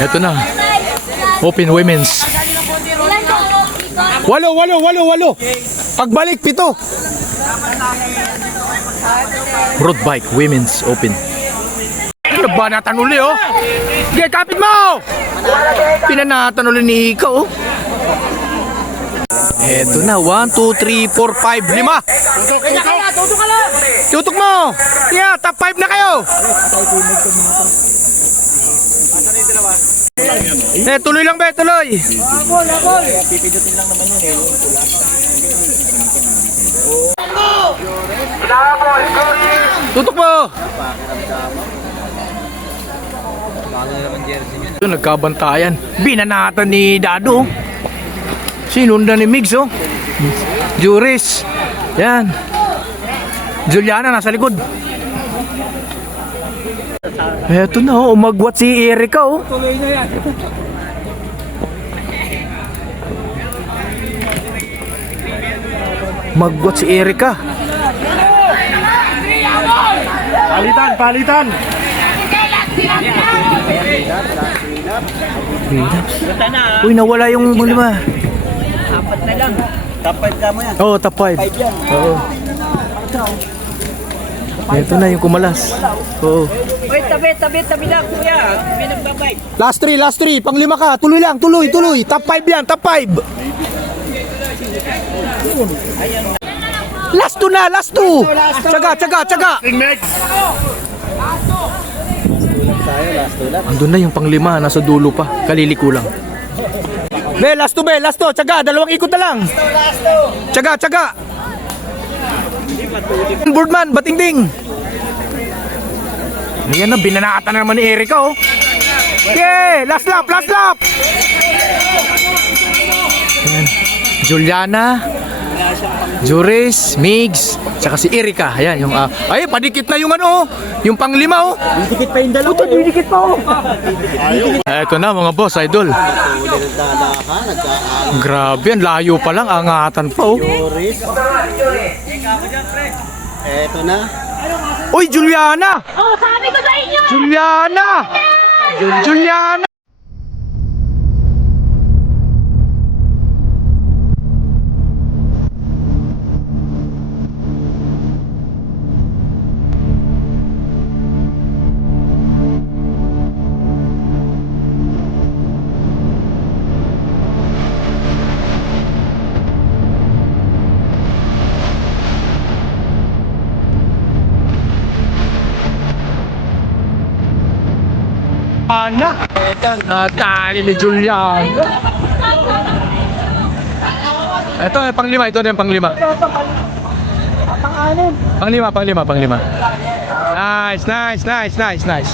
Ito na. Open women's. Walo. Pagbalik, 7. Road bike, women's open. Ano ba natan uli, oh? Sige, kapit mo! Pinanatan uli ni Ika, oh. Eto na, 1, 2, 3, 4, 5, 5. Tutok mo! Yeah, top 5 na kayo! Tuloy lang ba, tuloy! Pipidutin lang naman yun Tutok mo! Ito, nagkabantayan. Binanatan ni Dado. Sinundan ni Migs, oh. Juris. Yan. Juliana nasa likod. Eto na, oh. Umagwat si Erika, oh. Tuloy na yan. Magwat si Erika. Palitan. Uy, nawala yung 5. 4 na lang. Top 5 ka mo yan. Oo, top 5. Oo. Ito na yung kumalas. Oo. Uy, tabi lang kuya. May nagbabay. Last 3. Pang 5 ka. Tuloy lang. Top 5 yan. Top 5. Last 2 na. Tsaga. Andun na yung pang 5. Nasa dulo pa. Kaliliko lang. Last 2. Tsaga. 2 ikot na lang. Tsaga. Boardman, batingding. Ayan na, binanatan na naman ni Erika, oh. Okay, last lap. Ayan. Juliana, Juris, Migs, tsaka si Erika. Ayan, yung, ay, padikit na yung ano, yung pang 5, oh. Dikit pa yung dalawa. Dikit pa oh. Eto na, mga boss, idol. Grabe, ang layo pa lang, angatan pa, oh. Eto na. Uy, Juliana! Oh, sabi ko sa inyo! Juliana! Natali ni Juliana. Ito yung pang 5. Pang 5. Nice.